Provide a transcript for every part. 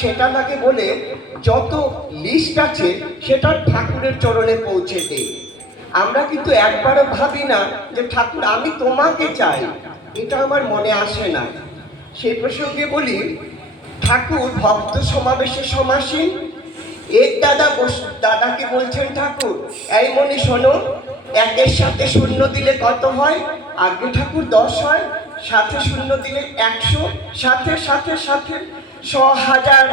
সেটা লাগে বলে যত লিস্ট আছে সেটা ঠাকুরের চরণে পৌঁছে দেয়। আমরা কিন্তু একবারও ভাবি না যে ঠাকুর আমি তোমাকে চাই, এটা আমার মনে আসে না। সেই প্রসঙ্গে বলি, ঠাকুর ভক্ত সমাবেশে সমাসীন। এক দাদাকে বলছেন ঠাকুর, এই মনি শোনো, একের সাথে শূন্য দিলে কত হয়? আগে ঠাকুর 10 হয়, সাথে শূন্য দিলে 100, সাথে সাথে সাথে 100,000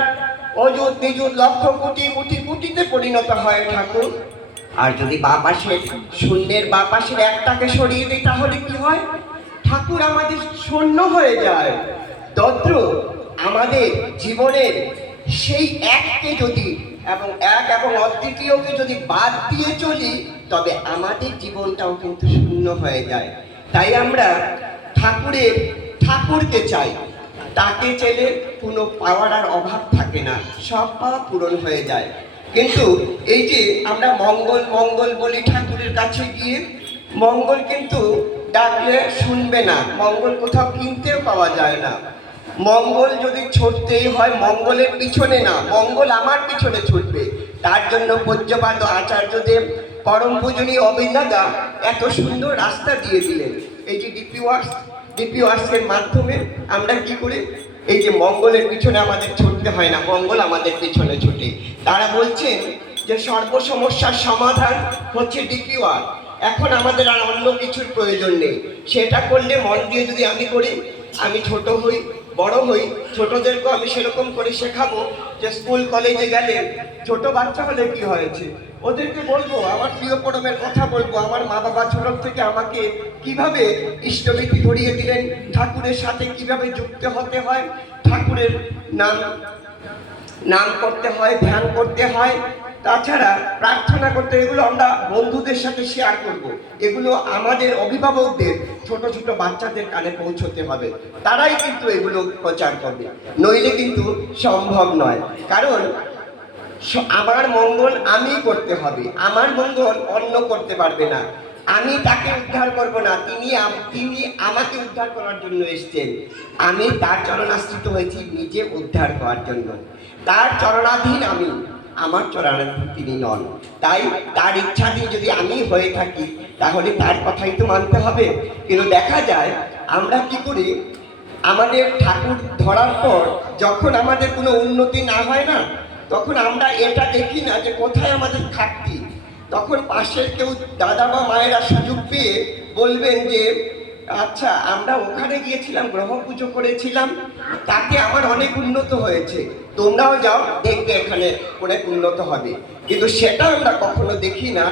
অযুত নিযুত লক্ষ কোটি কোটি কোটিতে পরিণত হয় ঠাকুর। আর যদি বাঁ পাশের শূন্যের বাঁ পাশের একটাকে সরিয়ে দিই তাহলে কি হয়? ঠাকুর আমাদের শূন্য হয়ে যায়। তদ্র আমাদের জীবনের সেই এককে যদি এক এবং অদ্বিতীয়কে যদি বাদ দিয়ে চলি, তবে আমাদের জীবনটাও কিন্তু শূন্য হয়ে যায়। তাই আমরা ঠাকুরকে চাই। তাকে চেলে কোনো পাওয়ার আর অভাব থাকে না, সব পাওয়া পূরণ হয়ে যায়। কিন্তু এই যে আমরা মঙ্গল মঙ্গল বলি ঠাকুরের কাছে গিয়ে, মঙ্গল কিন্তু ডাকলে শুনবে না, মঙ্গল কোথাও কিনতেও পাওয়া যায় না। মঙ্গল যদি ছুটতেই হয় মঙ্গলের পিছনে না, মঙ্গল আমার পিছনে ছুটবে। তার জন্য পূজ্যপাদ আচার্যদেব পরম পূজনীয় অভিজ্ঞতা এত সুন্দর রাস্তা দিয়ে দিলেন। এই যে ডিপি ওয়ার্কসের মাধ্যমে আমরা কি করি, এই যে মঙ্গলের পিছনে আমাদের ছুটতে হয় না, মঙ্গল আমাদের পিছনে ছুটে। তারা বলছেন যে সর্বসমস্যার সমাধান হচ্ছে ডিপি ওয়ার্ক। এখন আমাদের আর অন্য কিছুর প্রয়োজন নেই। সেটা করলে মন দিয়ে যদি আমি করি, আমি ছোট হই বড় হই, ছোটদেরকেও আমি সেরকম করে শেখাবো যে স্কুল কলেজে গেলে ছোট বাচ্চা হলে কি হয়েছে, ওদেরকে বলবো আমার প্রিয় পরমের কথা বলবো। আমার মা বাবা ছোট থেকে আমাকে কিভাবে ইষ্টভীতি ধরিয়ে দিলেন, ঠাকুরের সাথে কিভাবে যুক্ত হতে হয়, ঠাকুরের নাম করতে হয়, ধ্যান করতে হয়, তাছাড়া প্রার্থনা করতে, এগুলো আমরা বন্ধুদের সাথে শেয়ার করব। এগুলো আমাদের অভিভাবকদের ছোট ছোট বাচ্চাদের কানে পৌঁছতে হবে, তারাই কিন্তু এগুলো প্রচার করবে, নইলে কিন্তু সম্ভব নয়। কারণ আমার মঙ্গল আমি করতে হবে, আমার মঙ্গল অন্য করতে পারবে না। আমি তাকে উদ্ধার করব না, তিনি আমাকে উদ্ধার করার জন্য এসেছেন। আমি তার চরণাশ্রিত হয়েছি নিজে উদ্ধার করার জন্য। তার চরণাধীন আমি, আমার চরণাধীন তিনি নন। তাই তার ইচ্ছাধীন যদি আমি হয়ে থাকি, তাহলে তার কথাই তো মানতে হবে। কিন্তু দেখা যায় আমরা কি করি, আমাদের ঠাকুর ধরার পর যখন আমাদের কোনো উন্নতি না হয় না, তখন আমরা এটা দেখি না যে কোথায় আমাদের ঘাটতি। তখন পাশের কেউ দাদা বা মায়েরা সুযোগ পেয়ে বলবেন যে আচ্ছা আমরা ওখানে গিয়েছিলাম, গ্রহ পুজো করেছিলাম, তাতে আমার অনেক উন্নত হয়েছে, তোমরাও যাও দেখবে এখানে অনেক উন্নত হবে। কিন্তু সেটা আমরা কখনো দেখি না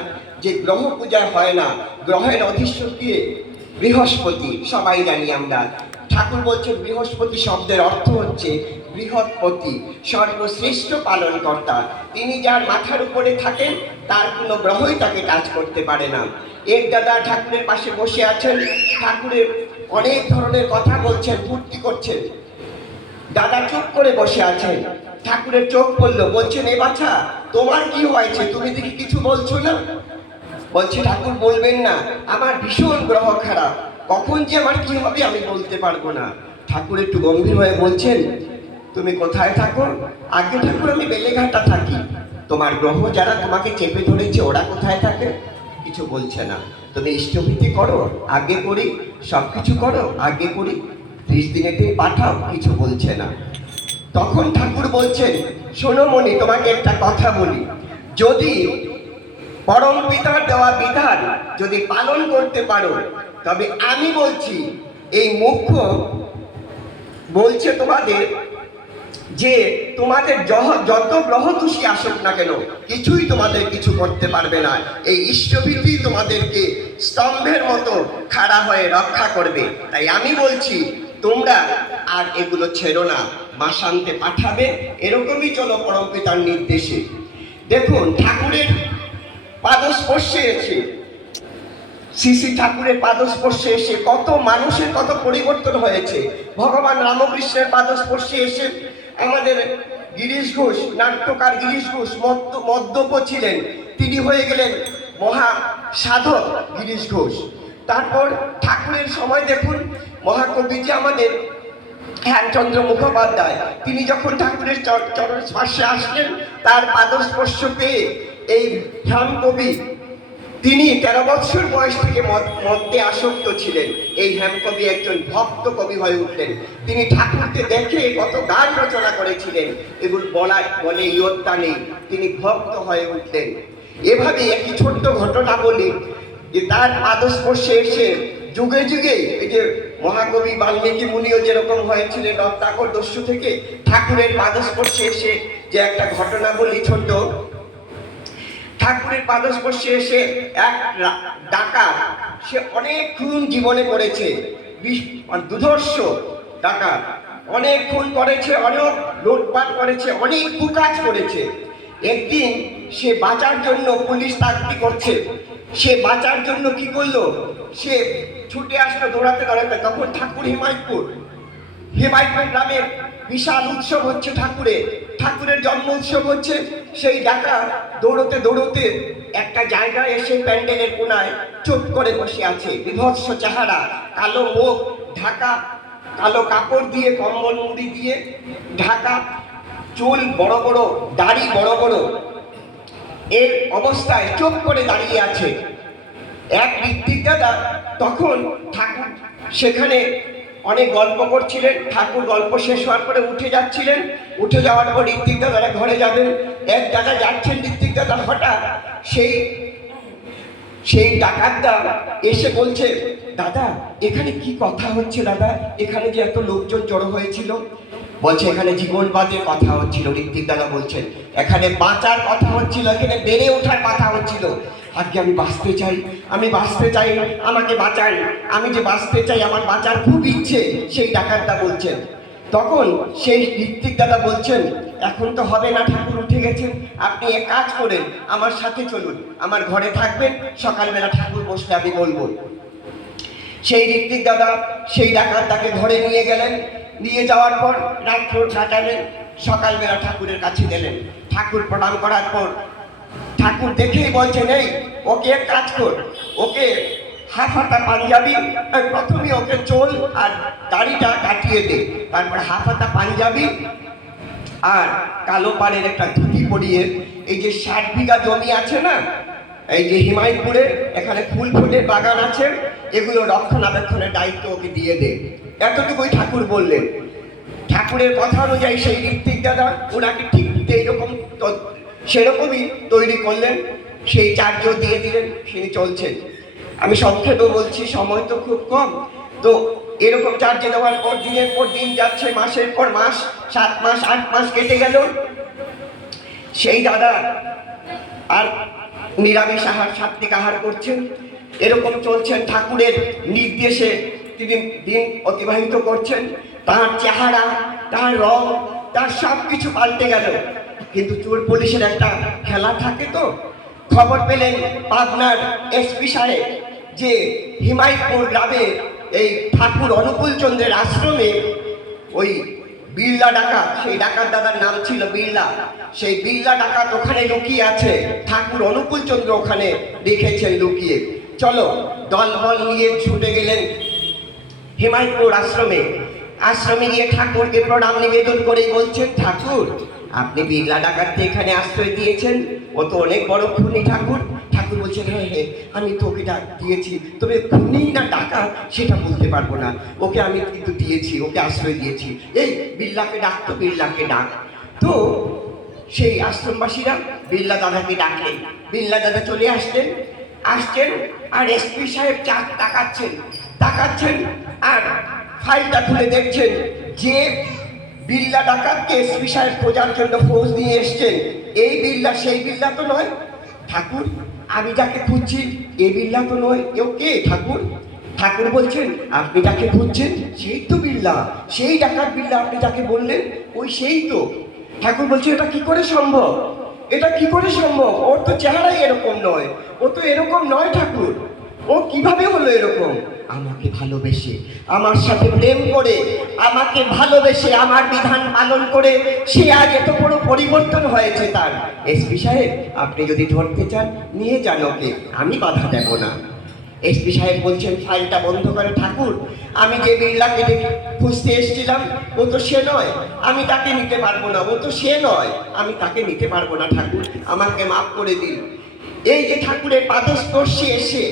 যে গ্রহ পূজা হয় না। গ্রহের অধিষ্ঠাত্রী বৃহস্পতি, সবাই জানি আমরা। ঠাকুর বলছেন বৃহস্পতি শব্দের অর্থ হচ্ছে বৃহৎপতি, সর্বশ্রেষ্ঠ পালনকর্তা। তিনি যার মাথার উপরে থাকেন তার কোনো গ্রহই তাকে টাচ করতে পারে না। এক দাদা ঠাকুরের পাশে বসে আছেন, ঠাকুরের অনেক ধরনের কথা বলছেন, ফুর্তি করছেন। দাদা চুপ করে বসে আছেন, ঠাকুরের চোখ পড়লো, বলছেন এ বাছা তোমার কি হয়েছে, তুমি দেখি কিছু বলছো না? বলছে ঠাকুর বলবেন না, আমার ভীষণ গ্রহ খারাপ, কখন যে আমার কি হবে আমি বলতে পারবো না। ঠাকুর একটু গম্ভীর হয়ে বলছেন তুমি কোথায় থাকো? আগে ঠাকুর আমি বেলেঘাটা থাকি। তোমার গ্রহ যারা তোমাকে চেপে ধরেছে ওরা কোথায় থাকে? কিছু বলছে না। তুমি ইষ্টভীতি করো? আগে করি। সব কিছু করো? আগে করি। 30 দিনেতে পাঠাও? কিছু বলছে না। তখন ঠাকুর বলছেন শোনো মনি, তোমাকে একটা কথা বলি, যদি পরম পিতার দেওয়া বিধান যদি পালন করতে পারো, তবে আমি বলছি এই মুখ্য বলছে তোমাদের যে তোমাদের যত গ্রহ দোষী আসুক না কেন, কিছুই তোমাদের কিছু করতে পারবে না। এই ইষ্টভীতি তোমাদেরকে স্তম্ভের মতো খাড়া হয়ে রক্ষা করবে। তাই আমি বলছি তোমরা আর এগুলো ছেড়ো না, মাসান্তে পাঠাবে, এরকমই চলো পরম পিতার নির্দেশে। দেখুন ঠাকুরের পাদস্পর্শে এসে, শ্রী ঠাকুরের পাদস্পর্শে এসে কত মানুষের কত পরিবর্তন হয়েছে। ভগবান রামকৃষ্ণের পাদস্পর্শে এসে আমাদের গিরিশ ঘোষ, নাট্যকার গিরিশ ঘোষ মদ্যপ ছিলেন, তিনি হয়ে গেলেন মহা সাধক গিরিশ ঘোষ। তারপর ঠাকুরের সময় দেখুন মহাকবি যে আমাদের হেমচন্দ্র মুখোপাধ্যায়, তিনি যখন ঠাকুরের চরণ স্পর্শে আসলেন, তার পাদস্পর্শ পেয়ে এই হেম কবি, তিনি 13 বৎসর বয়স থেকে মদ্যে আসক্ত ছিলেন। এই হেমকবি একজন ভক্ত কবি হয়ে উঠলেন। তিনি ঠাকুরকে দেখে কত গান রচনা করেছিলেন, এগুলো বলে ইয়ত্তা নেই। তিনি ভক্ত হয়ে উঠলেন। এভাবে একটি ছোট্ট ঘটনা বলি যে তার পাদস্পর্শে এসে যুগে যুগে এই যে মহাকবি বাল্মীকি মুনিও যেরকম হয়েছিলেন রত্নাকর দস্যু থেকে, ঠাকুরের পাদস্পর্শে এসে যে একটা ঘটনা বলি ছোট্ট। ঠাকুরের পাদস্পর্শে এসে এক ডাকাত, সে অনেক খুন জীবনে করেছে, দুর্ধর্ষ ডাকাত, অনেক খুন করেছে, অনেক লুটপাট করেছে, অনেক কুকাজ করেছে। একদিন সে বাঁচার জন্য, পুলিশ তাগিদ করছে, সে বাঁচার জন্য কি করলো, সে ছুটে আসলো দৌড়াতে দৌড়াতে। তখন ঠাকুর হিমায়তপুর গ্রামের বিশাল উৎসব হচ্ছে, ঠাকুরের জন্ম উৎসব হচ্ছে। সেই ডাকা দৌড়তে দৌড়তে একটা জায়গায় এসে প্যান্ডেলের কোনায় চুপ করে বসে আছে। বিভৎস চেহারা, কালো মুখ ঢাকা, কালো কাপড় দিয়ে, কম্বল মুড়ি দিয়ে ঢাকা, চুল বড় বড়, দাড়ি বড় বড়, এর অবস্থায় চুপ করে দাঁড়িয়ে আছে। এক ঋত্বিক দাদা তখন ঠাকুর সেখানে অনেক গল্প করছিলেন। ঠাকুর গল্প শেষ হওয়ার পরে উঠে যাচ্ছিলেন। উঠে যাওয়ার পর ঋত্বিক দাদারা ঘরে যাবেন। এক দাদা যাচ্ছেন, ঋত্বিক দাদা হঠাৎ সেই ডাকাতটা এসে বলছে, দাদা এখানে কি কথা হচ্ছে দাদা, এখানে যে এত লোকজন জড়ো হয়েছিল? বলছে এখানে জীবনবাদের কথা হচ্ছিল। ঋত্বিক দাদা বলছেন এখানে বাঁচার কথা হচ্ছিল, এখানে বেড়ে ওঠার কথা হচ্ছিল। আজকে আমি বাঁচতে চাই, আমাকে বাঁচাই, আমি যে বাঁচতে চাই, আমার বাঁচার খুব ইচ্ছে, সেই ডাকাতটা বলছেন। তখন সেই ঋত্বিক দাদা বলছেন, এখন তো হবে না, ঠাকুর উঠে গেছেন, আপনি এক কাজ করেন, আমার সাথে চলুন, আমার ঘরে থাকবেন, সকালবেলা ঠাকুর বসলে আমি বলবো। সেই ঋত্বিক দাদা সেই ডাকাতটাকে ঘরে নিয়ে গেলেন। নিয়ে যাওয়ার পর রাত্র কাটালেন, সকালবেলা ঠাকুরের কাছে গেলেন। ঠাকুর প্রণাম করার পর ঠাকুর দেখেই বলছেন, এই ওকে এক কাজ কর, ওকে হাফহাতা পাঞ্জাবি, প্রথমে ওকে চুল আর দাড়িটা কাটিয়ে দে, তারপর হাফহাতা পাঞ্জাবি আর কালো পাড়ের একটা ধুতি পরিয়ে, এই যে 60 বিঘা জমি আছে না, এই যে হিমায়তপুরে, এখানে ফুল ফুলের বাগান আছে, এগুলো রক্ষণাবেক্ষণের দায়িত্ব ওকে দিয়ে দে। এতটুকুই ঠাকুর বললেন। ঠাকুরের কথা অনুযায়ী সেই ঋত্বিক দাদা ওনাকে ঠিক এইরকম সেরকমই তৈরি করলেন, সেই চার্জও দিয়ে দিলেন, তিনি চলছেন। আমি সংক্ষেপে বলছি, সময় তো খুব কম। তো এরকম চার্জে দেওয়ার পর দিনের পর দিন যাচ্ছে, মাসের পর মাস, 7 মাস 8 মাস কেটে গেল। সেই দাদা আর নিরামিষ আহার, সাত্বিক আহার করছেন, এরকম চলছেন। ঠাকুরের নির্দেশে তিনি দিন অতিবাহিত করছেন। তার চেহারা, তার রং, তার সব কিছু পাল্টে গেল। কিন্তু চোর পুলিশের একটা খেলা থাকে, তো খবর পেলেন পাবনার এসপি সাহেব যে হিমায়তপুর গ্রামে এই ঠাকুর অনুকূল চন্দ্রের আশ্রমে ওই বিড়লা ডাকাত, সেই ডাকাত দাদার নাম ছিল বিড়লা, সেই বিড়লা ডাকাত ওখানে লুকিয়ে আছে, ঠাকুর অনুকূল চন্দ্র ওখানে রেখেছেন লুকিয়ে। চলো, দলবল নিয়ে ছুটে গেলেন হিমায়তপুর আশ্রমে গিয়ে ঠাকুরকে প্রণাম নিবেদন করেই বলছেন, ঠাকুর আপনি বিড়লা ডাকাতকে এখানে আশ্রয় দিয়েছেন, ও তো অনেক বড় খুনি। ঠাকুর বলছেন, হ্যাঁ হ্যাঁ আমি তো ওকে দিয়েছি, তবে খুনি না ডাকাত সেটা বলতে পারবো না, ওকে আমি কিন্তু দিয়েছি, ওকে আশ্রয় দিয়েছি। এই বিড়লাকে ডাক, তো বিড়লাকে ডাক। তো সেই আশ্রমবাসীরা বিড়লা দাদাকে ডাকলেন। বিড়লা দাদা চলে আসছেন আর এসপি সাহেব তাকাচ্ছেন আর ফাইলটা খুলে দেখছেন যে বিড়লা ডাকাতকে এসপি সাহেব খোঁজার জন্য ফৌজ নিয়ে এসছেন। এই বিড়লা সেই বিড়লা তো নয়। ঠাকুর আমি যাকে খুঁজছি এই বিড়লা তো নয়, কেউ কে ঠাকুর বলছেন, আপনি যাকে খুঁজছেন সেই তো বিড়লা, সেই ডাকাত বিড়লা আপনি যাকে বললেন, ওই সেই তো। ঠাকুর বলছে, এটা কি করে সম্ভব, ওর তো চেহারাই এরকম নয়, ও তো এরকম নয় ঠাকুর, ও কিভাবে হলো এরকম? আমাকে ভালোবেসে, আমার সাথে প্রেম করে, আমাকে ভালোবেসে, আমার বিধান পালন করে সে আজ এত বড় পরিবর্তন হয়েছে তার। এসপি সাহেব আপনি যদি ধরতে চান নিয়ে যান ওকে, আমি বাধা দেব না। এসপি সাহেব বলছেন ফাইলটা বন্ধ করে ঠাকুর, আমি যে বিড়লাকে খুঁজতে এসেছিলাম ও তো সে নয়, আমি তাকে নিতে পারবো না, ও তো সে নয়, আমি তাকে নিতে পারবো না ঠাকুর, আমাকে মাফ করে দিন। এই যে ঠাকুরের পাদস্পর্শে এসে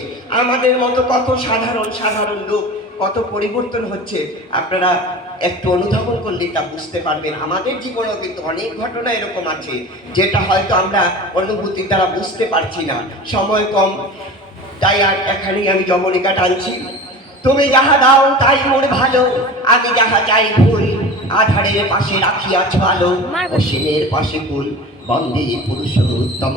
আমাদের মতো কত সাধারণ সাধারণ লোক কত পরিবর্তন হচ্ছে, আপনারা একটু অনুধাবন করলেই তা বুঝতে পারবেন। আমাদের জীবনেও কিন্তু অনেক ঘটনা এরকম আছে যেটা হয়তো আমরা অনুভূতির দ্বারা বুঝতে পারছি না, সময় কম, তাই আর এখানেই আমি যবনিকা টানছি। তুমি যাহা দাও তাই মোর ভালো, আমি যাহা চাই ভুল, আধারের পাশে রাখিয়াছ আলো, অসীমের পাশে কুল, বন্দে পুরুষোত্তম।